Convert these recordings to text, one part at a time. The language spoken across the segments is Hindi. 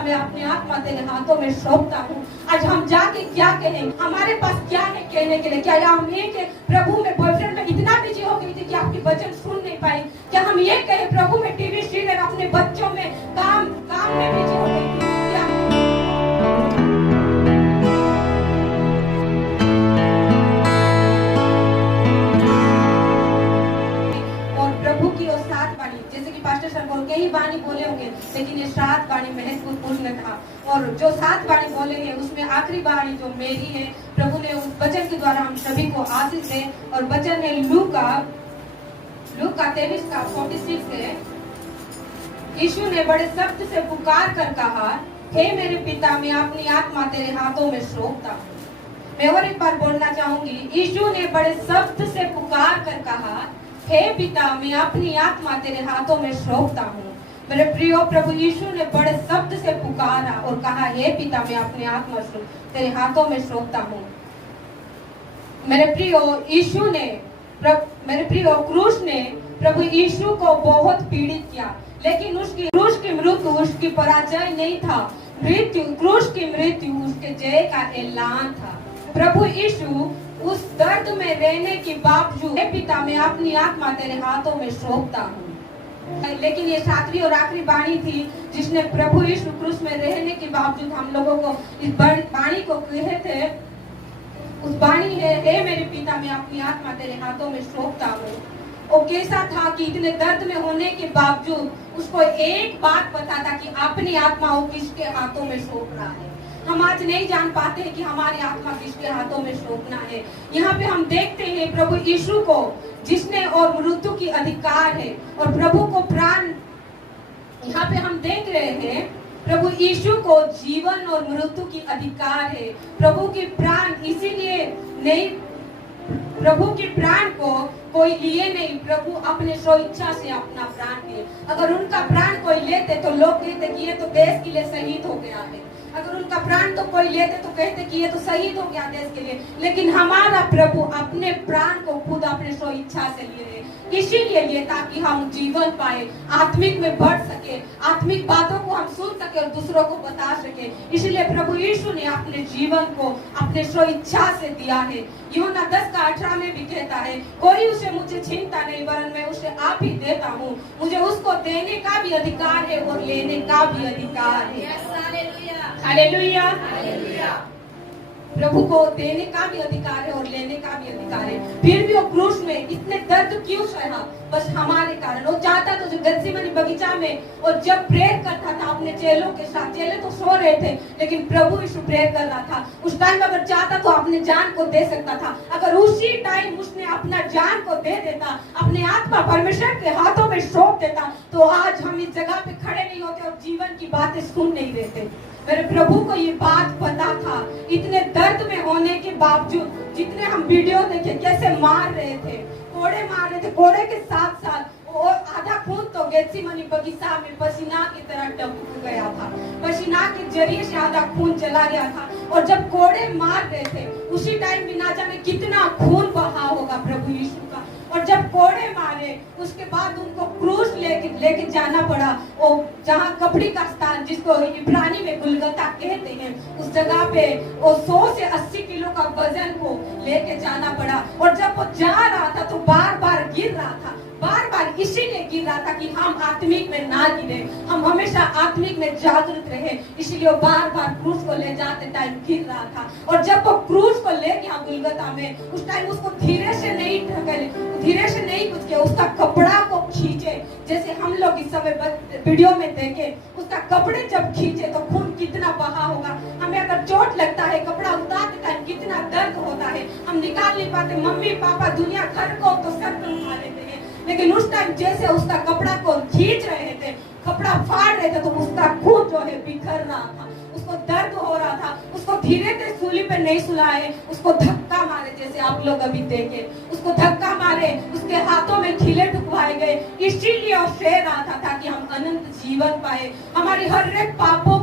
पिता मैं अपनी आत्मा तेरे हाथों में सौंपता हूँ। आज हम जाके क्या कहें, हमारे पास क्या है कहने के लिए? क्या हम ये कि प्रभु में बॉयफ्रेंड में इतना बिजी हो गई थी कि आपकी वचन सुन नहीं पाई? क्या हम ये कहे प्रभु में टीवी सीरियल, अपने बच्चों में काम में बिजी हो गई थी? जैसे कि पास्टर सर बोल कई वाणी बोले होंगे, लेकिन ये 7 वाणी महत्वपूर्ण था। और जो 7 वाणी बोले हैं उसमें आखिरी वाणी जो मेरी है, प्रभु ने उस वचन के द्वारा हम सभी को आशीष दे। और वचन है लूका 23:46 है। यीशु ने बड़े शब्द से पुकार कर कहा, हे मेरे पिता मैं अपनी आत्मा तेरे हाथों में सौंपता हूँ। मैं और एक बार बोलना चाहूंगी, यीशु ने बड़े शब्द से पुकार कर कहा, हे पिता मैं अपनी आत्मा तेरे हाथों में सौंपता हूँ। मेरे प्रिय प्रभु यीशु ने बड़े शब्द से पुकारा और कहा, हे पिता मैं अपनी आत्मा तेरे हाथों में सौंपता हूँ। मेरे प्रिय क्रूस ने प्रभु यीशु को बहुत पीड़ित किया, लेकिन उसकी क्रूस की मृत्यु उसकी पराजय नहीं था। क्रूस की मृत्यु उसके जय का ऐलान था। प्रभु यीशु उस दर्द में रहने के बावजूद, हे पिता मैं अपनी आत्मा तेरे हाथों में सौंपता हूँ। लेकिन ये 7वीं और आखिरी वाणी थी जिसने प्रभु यीशु क्रूस में रहने के बावजूद हम लोगों को इस वाणी को कहे थे। उस वाणी है, हे मेरे पिता मैं अपनी आत्मा तेरे हाथों में सौंपता हूँ। वो कैसा था कि इतने दर्द में होने के बावजूद उसको एक बात पता था कि अपनी आत्मा वो किसके हाथों में सौंप रहा है। हम आज नहीं जान पाते हैं कि हमारी आत्मा किसके हाथों में सौंपना है। यहाँ पे हम देखते हैं प्रभु यीशु को, जिसने और मृत्यु की अधिकार है और प्रभु को प्राण, यहाँ पे हम देख रहे हैं प्रभु यीशु को जीवन और मृत्यु की अधिकार है। प्रभु की प्राण इसीलिए नहीं, प्रभु के प्राण को कोई लिए नहीं, प्रभु अपने स्वेच्छा से अपना प्राण दिए। अगर उनका प्राण कोई लेते तो लोग कहते कि ये तो देश के लिए शहीद हो गया है। अगर उनका प्राण तो कोई लेते तो कहते कि ये तो शहीद हो गया देश के लिए। लेकिन हमारा प्रभु अपने प्राण को खुद अपने स्वेच्छा से लिए, इसीलिए लिए ताकि हम जीवन पाए, आत्मिक में बढ़ सके, आत्मिक बातों को हम सुन सके और दूसरों को बता सके। इसलिए प्रभु यीशु ने अपने जीवन को अपने स्वेच्छा से दिया है। यूहन्ना 10:18 में भी कहता है, कोई उसे मुझे छीनता नहीं वरन मैं उसे आप ही देता हूँ। मुझे उसको देने का भी अधिकार है और लेने का भी अधिकार है। हालेलुया। प्रभु को देने का भी अधिकार है और लेने का भी अधिकार है। फिर भी वो क्रूस में इतने दर्द क्यों सहा? बस हमारे कारण। वो चाहता था जो गत्सेमनी बगीचा में और जब प्रेयर करता था अपने चेलों के साथ, चेले तो सो रहे थे लेकिन प्रभु यीशु प्रेयर कर रहा था। उस टाइम अगर चाहता तो अपने जान को दे सकता था। अगर उसी टाइम उसने अपना जान को दे देता, अपने आत्मा परमेश्वर के हाथों में सौंप देता, तो आज हम इस जगह पे खड़े नहीं होते और जीवन की बातें सुन नहीं देते। मेरे प्रभु को ये बात पता था। इतने दर्द में होने के बावजूद, जितने हम वीडियो देखे कैसे मार रहे थे, कोड़े मार रहे थे, कोड़े के साथ साथ और आधा खून तो गेत्सेमनी बगीचा में पसीना की तरह टपक गया था। पसीना के जरिए से आधा खून चला गया था। और जब कोड़े मार रहे थे उसी टाइम भी ना जाने कितना खून बहा होगा प्रभु यीशु का। और जब कोड़े मारे उसके बाद उनको क्रूस लेके जाना पड़ा। वो जहाँ कपड़ी का स्थान, जिसको इब्रानी में गुलगता कहते हैं, उस जगह पे वो 100 से 80 किलो का वजन को लेके जाना पड़ा। और जब वो जा रहा था तो बार बार गिर रहा था, बार बार इसीलिए गिर रहा था कि हम आत्मिक में ना गिरे, हम हमेशा आत्मिक में जागृत रहे। इसलिए वो बार बार क्रूस को ले जाते टाइम गिर रहा था। और जब वो क्रूस को ले गया गुलगता में, उस टाइम उसको धीरे से नहीं कुछ किया, उसका कपड़ा को खींचे, जैसे हम लोग इस समय वीडियो में देखे, उसका कपड़े जब खींचे तो खून कितना बहा होगा। हमें अगर चोट लगता है, कपड़ा उतारते टाइम कितना दर्द होता है, हम निकाल नहीं पाते। मम्मी पापा दुनिया घर को तो सर पे उठा लेते हैं, लेकिन उस टाइम जैसे उसका कपड़ा को खींच रहे थे, कपड़ा फाड़ रहे थे, तो उसका खून जो है बिखर रहा था, उसको दर्द हो रहा था। उसको धीरे से सूली पे नहीं सुलाए, उसको धक्का मारे, जैसे आप लोग अभी देखे, उसको धक्का मारे, उसके हाथों में खिले ठुकवाए गए। इसीलिए वो सह रहा था ताकि हम अनंत जीवन पाए। हमारी हर एक पापों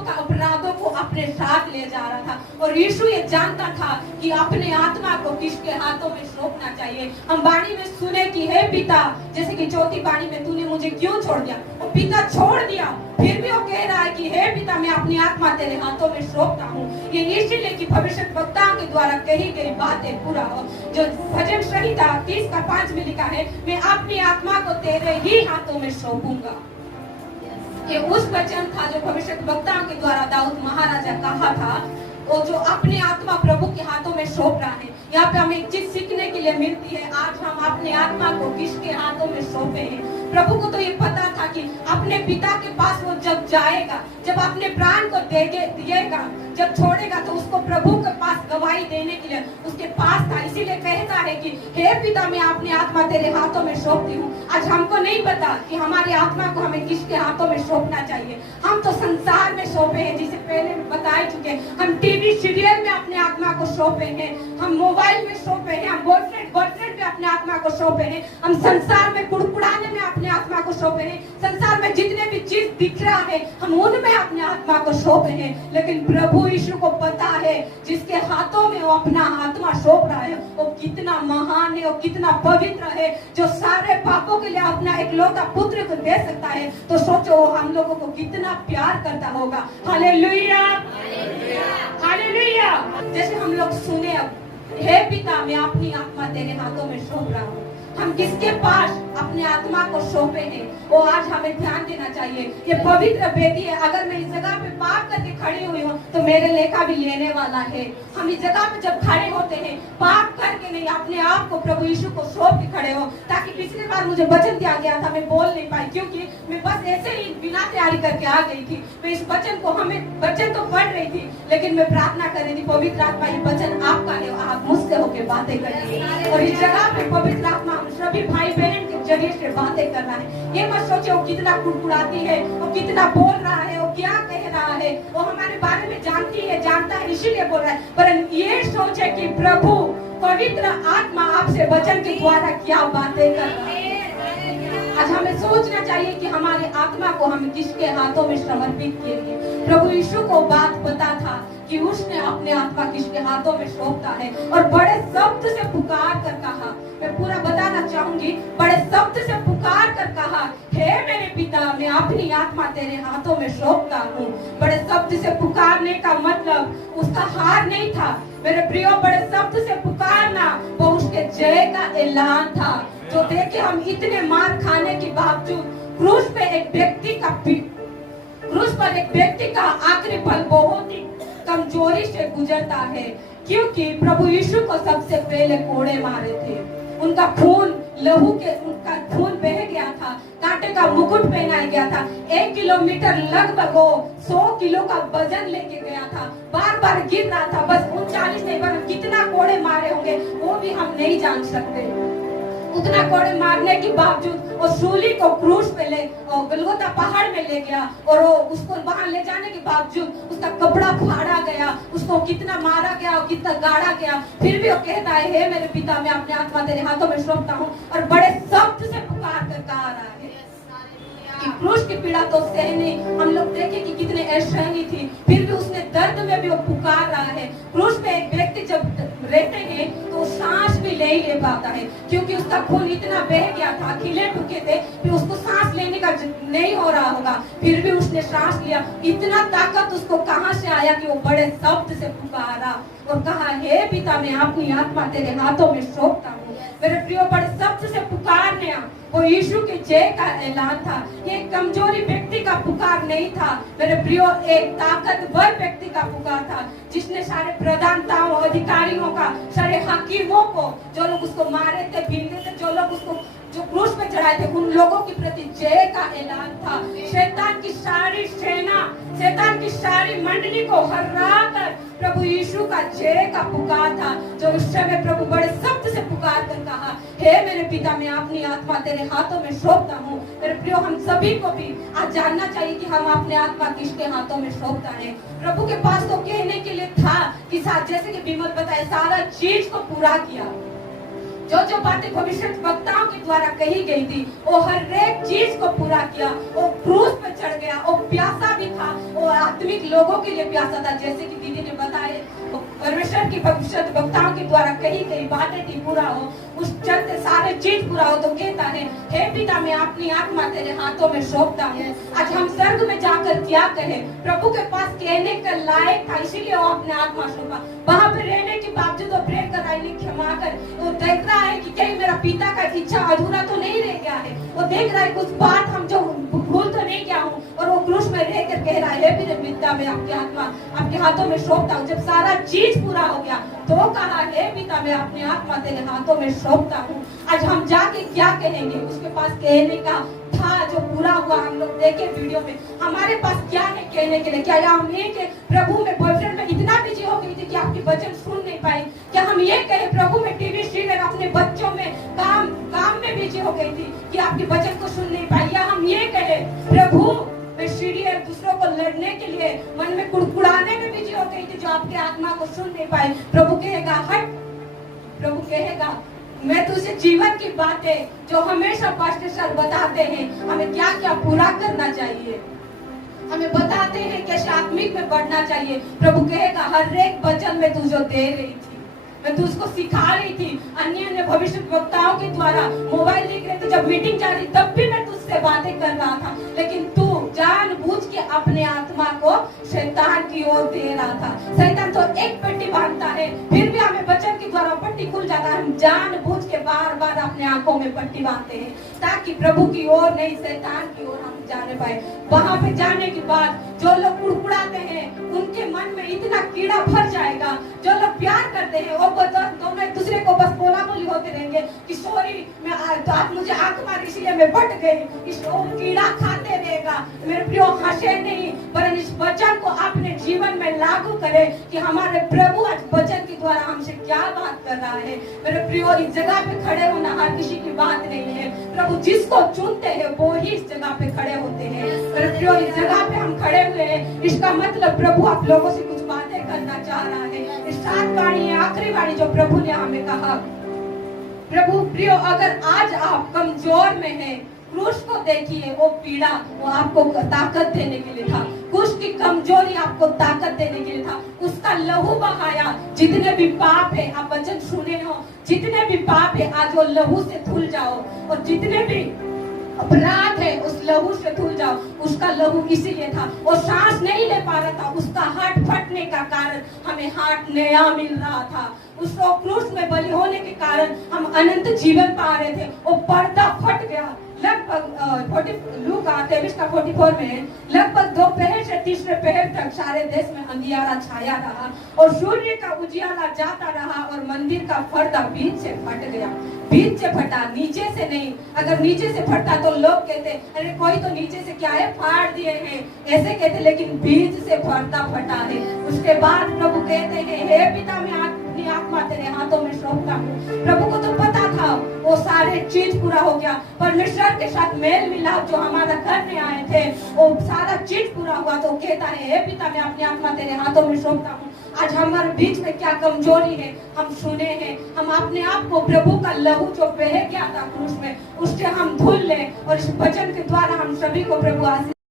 का अपराधों को अपने साथ ले जा रहा था। और यीशु ये जानता था कि अपने आत्मा को किसके हाथों में सौंपना चाहिए। हम वाणी में सुने कि हे पिता, जैसे कि चौथी वाणी में, तूने मुझे क्यों छोड़ दिया। और पिता छोड़ दिया, फिर भी वो कह रहा है कि हे पिता, मैं अपनी आत्मा तेरे हाथों में सौंपता हूँ। ये इसलिए कि भविष्यवक्ताओं के द्वारा कही गई बातें पूरा हो। जो भजन संहिता 30:5 में लिखा है, मैं अपनी आत्मा को तेरे ही हाथों में सौंपूंगा। ये उस वचन था जो भविष्यवक्ताओं के द्वारा दाऊद महाराजा कहा था, वो जो अपनी आत्मा प्रभु के हाथों में सौंप रहा है। यहाँ पे हमें एक चीज सीखने के लिए मिलती है, आज हम अपने आत्मा को किसके हाथों में सौंपे हैं। प्रभु को तो ये पता था कि अपने पिता के पास वो जब जाएगा, जब अपने प्राण को दिएगा, जब छोड़ेगा, तो उसको प्रभु के पास गवाही देने के लिए उसके पास था। इसीलिए कहता है कि हे पिता, मैं अपनी आत्मा तेरे हाथों में सौंपती हूँ। आज हमको नहीं पता कि हमारी आत्मा को हमें किसके हाथों में सौंपना चाहिए। हम तो संसार में सौंपे हैं, जिसे पहले बता चुके। हम टीवी सीरियल में अपने आत्मा को सौंपे हैं, हम मोबाइल में सौंपे हैं, हम बॉयफ्रेंड में अपने आत्मा को सौंपे हैं, हम संसार में कुड़कुड़ाने में अपने आत्मा को सौंपे हैं, संसार में जितने भी चीज दिख रहा है हम उनमें अपने आत्मा को सौंपे हैं। लेकिन प्रभु यीशु को पता है, जिसके हाथों में वो अपना आत्मा सौंप रहा है वो कितना महान है, वो कितना पवित्र है, जो सारे पापों के लिए अपना इकलौता पुत्र को दे सकता है। तो सोचो वो हम लोगों को कितना प्यार करता होगा। Hallelujah, hallelujah. जैसे हम लोग सुने, अब हे पिता, मैं अपनी आत्मा तेरे हाथों में सौंप रहा हूँ। हम किसके पास अपने आत्मा को सौंपे हैं, वो आज हमें ध्यान देना चाहिए। ये पवित्र वेदी है, अगर मैं इस जगह पे पाप करके खड़ी हुई हूँ तो मेरे लेखा भी लेने वाला है। हम इस जगह पे जब खड़े होते हैं, पाप करके नहीं, अपने आप को प्रभु यीशु को सौंप के खड़े हो। ताकि पिछली बार मुझे वचन दिया गया था, मैं बोल नहीं पाई, क्योंकि मैं बस ऐसे ही बिना तैयारी करके आ गई थी। मैं इस वचन को, वचन तो पढ़ रही थी, लेकिन मैं प्रार्थना कर रही थी, पवित्र आत्मा, ये वचन आपका है, आप मुझसे होकर बातें करिए। और इस जगह पे पवित्र आत्मा सभी भाई बहन के जरिए से बातें कर रहा है। ये मत सोचो वो कितना कुड़कुड़ाती है, वो कितना बोल रहा है, वो क्या कह रहा है, वो हमारे बारे में जानती है, जानता है, इसीलिए बोल रहा है। पर ये सोचे कि प्रभु पवित्र आत्मा आपसे वचन के द्वारा क्या बातें कर रहा है। आज हमें सोचना चाहिए कि हमारी आत्मा को हम किसके हाथों में समर्पित किए। प्रभु यीशु को बात पता था कि उसने अपने आत्मा किसके हाथों में सौंपता है, और बड़े शब्द से पुकार कर कहा, मैं पूरा बताना चाहूंगी, बड़े शब्द से पुकार कर कहा, हे मेरे पिता, मैं अपनी आत्मा तेरे हाथों में सौंपता हूँ। बड़े शब्द से पुकारने का मतलब उसका हार नहीं था मेरे प्रियो। बड़े शब्द से पुकारना वो उसके जय का ऐलान था। जो देखे हम इतने मार खाने के बावजूद क्रूस पर एक व्यक्ति का आखिरी पल बहुत ही कमजोरी से गुजरता है, क्योंकि प्रभु यीशु को सबसे पहले कोड़े मारे थे, उनका खून उनका खून बह गया था, कांटे का मुकुट पहनाया गया था, 1 किलोमीटर लगभग वो 100 किलो का वजन लेके गया था, बार बार गिर रहा था, बस 39 नहीं पर कितना कोड़े मारे होंगे वो भी हम नहीं जान सकते। उतना कोड़े मारने के बावजूद वो सूली को क्रूस पे ले और गलगोता पहाड़ में ले गया, और वो उसको वहां ले जाने के बावजूद उसका कपड़ा फाड़ा गया, उसको कितना मारा गया और कितना गाड़ा गया, फिर भी वो कहता है, हे मेरे पिता, मैं अपने आत्मा तेरे हाथों में सौंपता हूँ। और बड़े शब्द से पुकार कर कहा रहा है कि क्रूस की पीड़ा तो सहनी, हम लोग देखे कि कितने असहनीय थी, फिर भी उसने दर्द में भी वो पुकार रहा है। क्रूस पे एक व्यक्ति जब रहते हैं तो सांस भी ले ही ले पाता है, क्योंकि उसका खून इतना बह गया था, खिले टुके थे, फिर उसको सांस लेने का नहीं हो रहा होगा, फिर भी उसने सांस लिया। इतना ताकत उसको कहां से आया कि वो बड़े शब्द से पुकारा और कहा, हे पिता, मैं अपनी आत्मा तेरे हाथों में सौंपता हूँ। मेरे प्रियो, बड़े शब्द से पुकारने वो यीशु के जय का ऐलान था। ये कमजोरी व्यक्ति का पुकार नहीं था मेरे प्रियो, एक ताकतवर व्यक्ति का पुकार था, जिसने सारे प्रधानताओं, अधिकारियों का, सारे हकीमों को, जो लोग उसको मारे थे, पीटे थे, जो लोग उसको जो क्रूस पे चढ़ाए थे, उन लोगों के प्रति जय का ऐलान था। शैतान की सारी सेना, शैतान की सारी मंडली को हरा कर प्रभु यीशु का जय का पुकार था, जो उस समय प्रभु बड़े शब्द से पुकार कर कहा, हे मेरे पिता, मैं अपनी आत्मा तेरे हाथों में सौंपता हूँ। मेरे प्रियो, हम सभी को भी आज जानना चाहिए कि हम अपने आत्मा किसके हाथों में सौंपता है। प्रभु के पास तो कहने के लिए था कि जैसे कि विमल बताए, सारा चीज को पूरा किया, जो बातें भविष्यवक्ताओं के द्वारा कही गई थी, वो हर एक चीज को पूरा किया। वो क्रूस पे चढ़ गया, वो प्यासा भी था, वो आत्मिक लोगों के लिए प्यासा था, जैसे कि दीदी ने बताया परमेश्वर की भविष्य वक्ताओं के द्वारा कही बातें थी पूरा हो, उस चलते सारे चीज पूरा हो। तो कहता है हे पिता मैं अपनी आत्मा तेरे हाथों में सौंपता हूँ। आज हम स्वर्ग में जाकर क्या कहे, प्रभु के पास कहने का लायक था, इसीलिए वो अपने आत्मा सौंपा। वहां पे रहने के बावजूद वो प्रेयर कर रहा है, क्षमा कर। वो देख रहा है कि कहीं मेरा पिता का इच्छा अधूरा तो नहीं रह गया है। वो देख रहा है कुछ बात हम जो भूल तो नहीं गया हूँ। और वो क्रूस में रह कर कह रहा है मेरे पिता मैं आपकी आत्मा आपके हाथों में सौंपता हूँ। जब सारा चीज पूरा हो गया तो कहा हे पिता मैं अपनी आत्मा तेरे हाथों में सौंपता हूँ। आज हम जाके क्या कहेंगे, उसके पास कहने का था जो पूरा हुआ। हम लोग देखे वीडियो में, हमारे पास क्या है कहने के लिए? क्या हम ये कि प्रभु में बॉयफ्रेंड में इतना बिजी हो गई थी कि आपकी वचन सुन नहीं पाई? क्या हम ये कहे प्रभु में टीवी सीरियल अपने बच्चों में काम में बिजी हो गई थी कि आपके वचन को सुन नहीं पाई? या हम ये कहे प्रभु में सीरियल दूसरों को लड़ने के लिए मन में कुड़कुड़ाने में बिजी हो गई थी जो आपके आत्मा को सुन नहीं पाई? प्रभु कहेगा हट, प्रभु कहेगा मैं तुझे जीवन की बातें जो हमेशा पास्टर सर बताते हैं हमें क्या क्या पूरा करना चाहिए, हमें बताते हैं कैसे आत्मिक में बढ़ना चाहिए। प्रभु कहेगा हर एक वचन में तू जो दे रही थी मैं तुझको सिखा रही थी। अन्य भविष्य वक्ताओं के द्वारा मोबाइल देख रहे थे, जब मीटिंग जा रही तब भी मैं तुझसे बातें कर रहा था, लेकिन तू जानबूझ के अपने आत्मा को शैतान की ओर दे रहा था। शैतान तो एक पट्टी बांधता है, फिर भी हमें वचन के द्वारा पट्टी खुल जाता है। हम जानबूझ के बार बार अपने आंखों में पट्टी बांधते हैं ताकि प्रभु की ओर नहीं शैतान की ओर हम जाने पाए। वहां पे जाने के बाद जो लोग कुड़कुड़ाते हैं उनके मन में इतना कीड़ा भर जाएगा। जो लोग प्यार करते हैं वो दोनों एक दूसरे को बस बोला बोली होते रहेंगे कि सॉरी मैं तो आप मुझे आंख मारी इसलिए मैं बट गई। इस कीड़ा खाते रहेगा। मेरे प्रियो हंसे नहीं, पर इस वचन को अपने जीवन में लागू करें कि हमारे प्रभु आज वचन के द्वारा हमसे क्या बात कर रहा है। मेरे प्रियो इस जगह पे खड़े होना हर किसी की बात नहीं है। प्रभु जिसको चुनते हैं वो ही इस जगह पे खड़े होते हैं। मेरे प्रियो इस जगह पे हम खड़े हुए हैं, इसका मतलब प्रभु आप लोगों से कुछ बातें करना चाह रहा है। इस 7 वाणी है आखिरी वाणी जो प्रभु ने हमें कहा। प्रभु प्रियो अगर आज आप कमजोर में हैं, क्रूस को देखिए, वो पीड़ा वो आपको ताकत देने के लिए था। क्रूस की कमजोरी आपको ताकत देने के लिए था। उसका लहू बहाया। जितने भी पाप है, आप वचन सुने हो, जितने भी पाप है आज वो लहू से धुल जाओ, और जितने भी अपराध है उस लहू से धुल जाओ। उसका लहू इसीलिए था, वो सांस नहीं ले पा रहा था, उसका हार्ट फटने का कारण हमें हार्ट नया मिल रहा था। उसको क्रूस में बलि होने के कारण हम अनंत जीवन पा रहे थे। वो पर्दा फट गया। लगभग 44 में लगभग दोपहर से तीसरे पहर तक सारे देश में अंधियारा छाया रहा और सूर्य का उजियारा जाता रहा और मंदिर का पर्दा बीच से फट गया। बीच से फटा, नीचे से नहीं। अगर नीचे से फटता तो लोग कहते अरे कोई तो नीचे से क्या है फाड़ दिए हैं, ऐसे कहते, लेकिन बीच से पर्दा फटा है। उसके बाद प्रभु कहते हैं हे पिता मैं अपनी आत्मा तेरे हाथों में सौंपता हूँ। प्रभु को तो पता था वो सारे चीज पूरा हो गया। परमेश्वर के साथ मेल मिलाप जो हमारा करने आए थे वो सारा चीज पूरा हुआ। तो कहता है हे पिता मैं अपनी आत्मा तेरे हाथों में सौंपता हूँ। आज हमारे बीच में क्या कमजोरी है हम सुने हैं। हम अपने आप को प्रभु का लहू जो बह गया था क्रूस में उससे हम धुल लें और इस वचन के द्वारा हम सभी को प्रभु आशीष